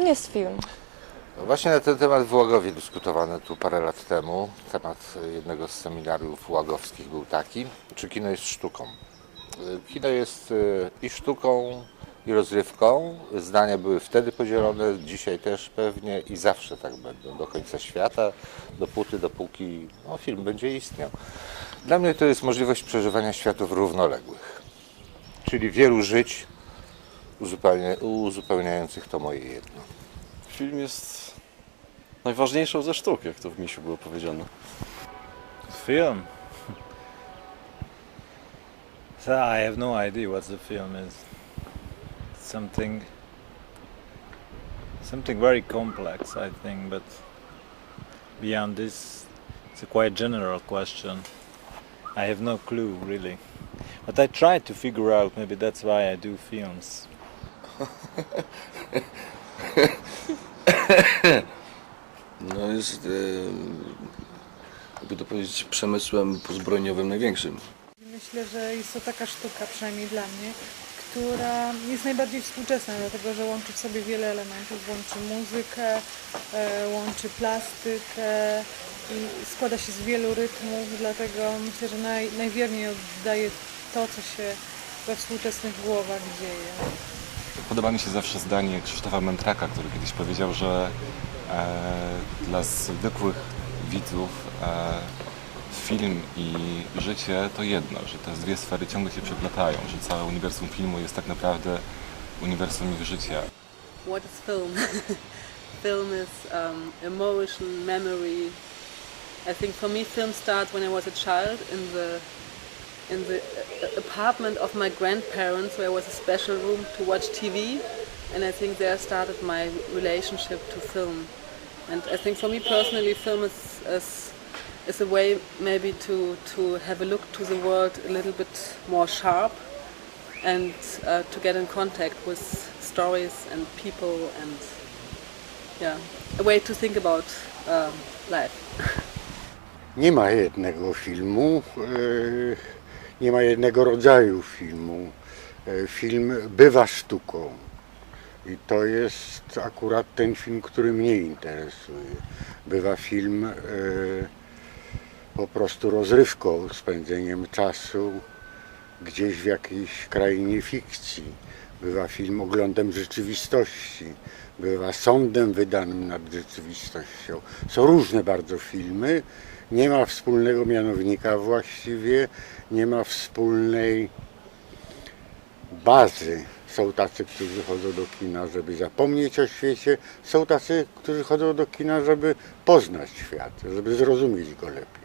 Czym jest film? Właśnie na ten temat w Łagowie dyskutowano tu parę lat temu. Temat jednego z seminariów łagowskich był taki, czy kino jest sztuką. Kino jest y, i sztuką, i rozrywką. Zdania były wtedy podzielone, dzisiaj też pewnie i zawsze tak będą do końca świata, dopóty, dopóki no, film będzie istniał. Dla mnie to jest możliwość przeżywania światów równoległych, czyli wielu żyć uzupełnia, uzupełniających to moje jedno. Film jest najważniejszą ze sztuk, jak to w Misiu było powiedziane. Film. So I have no idea what the film is. Something. Something very complex, I think, but beyond this, it's a quite general question. I have no clue, really. But I try to figure out, maybe that's why I do films. No jest, jakby to powiedzieć, przemysłem pozbrojeniowym największym. Myślę, że jest to taka sztuka, przynajmniej dla mnie, która jest najbardziej współczesna, dlatego że łączy w sobie wiele elementów. Łączy muzykę, e, łączy plastykę i składa się z wielu rytmów, dlatego myślę, że naj, najwierniej oddaje to, co się we współczesnych głowach dzieje. Podoba mi się zawsze zdanie Krzysztofa Mętraka, który kiedyś powiedział, że e, dla zwykłych widzów e, film i życie to jedno, że te dwie sfery ciągle się przeplatają, że całe uniwersum filmu jest tak naprawdę uniwersum ich życia. What is film? film is um, emotion, memory. I think for me, film starts when I was a child in the in the uh, apartment of my grandparents, where was a special room to watch TV, and I think there started my relationship to film. And I think for me personally, film is is, is a way maybe to to have a look to the world a little bit more sharp and uh, to get in contact with stories and people and yeah a way to think about um, life Nie ma jednego filmu, nie ma jednego rodzaju filmu. E, Film bywa sztuką. I to jest akurat ten film, który mnie interesuje. Bywa film e, po prostu rozrywką, spędzeniem czasu gdzieś w jakiejś krainie fikcji. Bywa film oglądem rzeczywistości. Bywa sądem wydanym nad rzeczywistością. Są różne bardzo filmy. Nie ma wspólnego mianownika właściwie, nie ma wspólnej bazy. Są tacy, którzy chodzą do kina, żeby zapomnieć o świecie, są tacy, którzy chodzą do kina, żeby poznać świat, żeby zrozumieć go lepiej.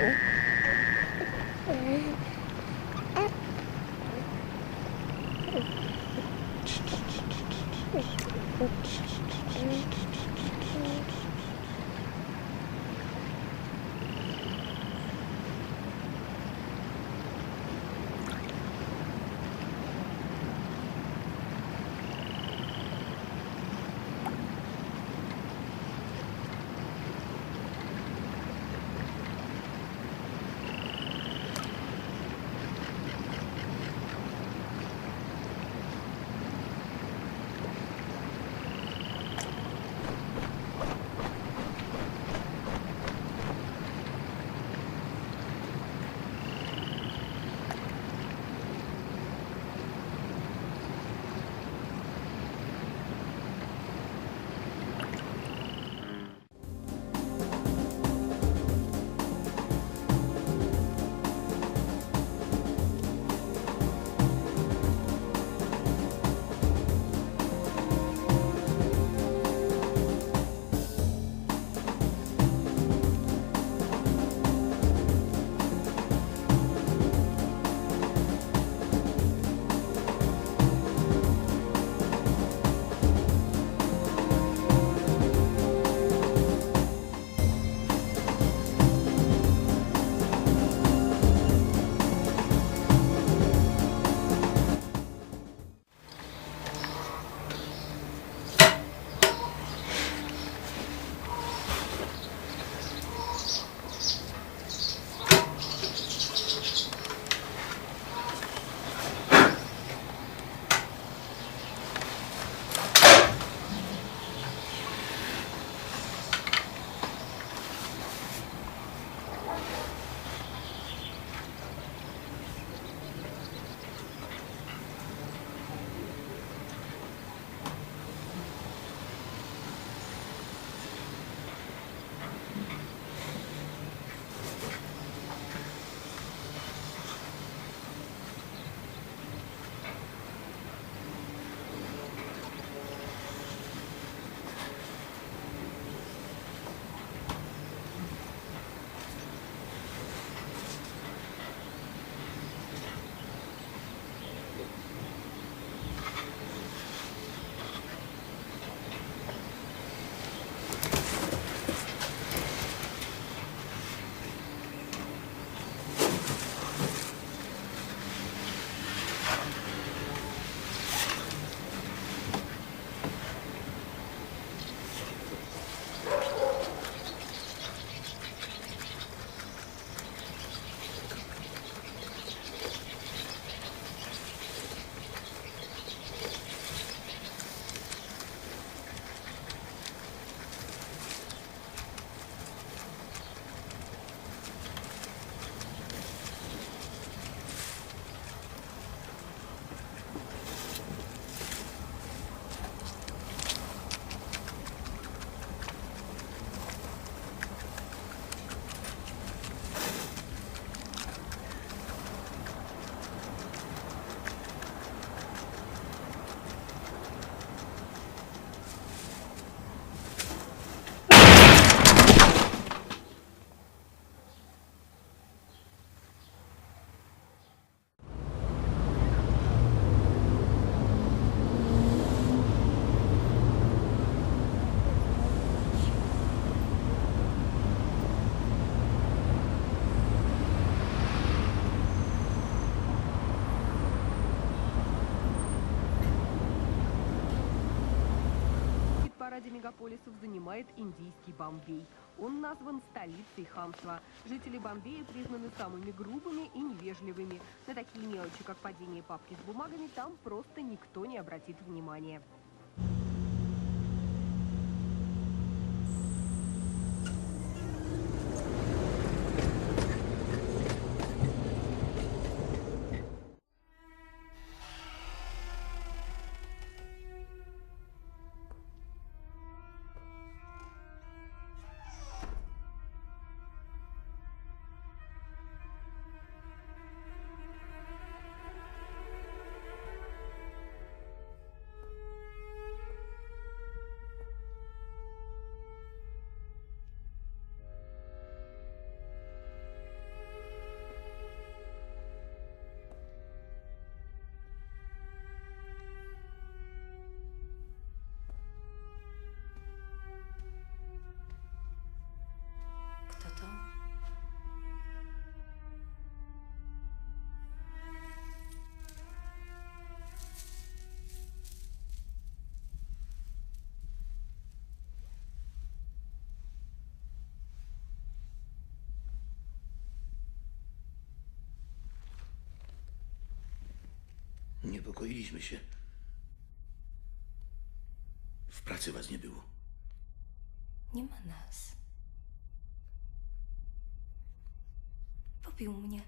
Oh. Параде мегаполисов занимает индийский Бомбей. Он назван столицей хамства. Жители Бомбея признаны самыми грубыми и невежливыми. На такие мелочи, как падение папки с бумагами, там просто никто не обратит внимания. Niepokoiliśmy się. W pracy was nie było. Nie ma nas. Pobił mnie.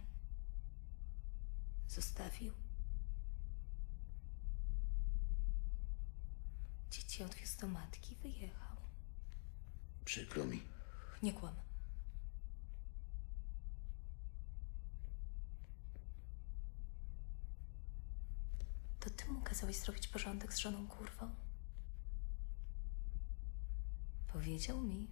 Zostawił. Dzieci odwiózł do matki, wyjechał. Przykro mi. Nie kłam. Kazałeś zrobić porządek z żoną kurwą? Powiedział mi,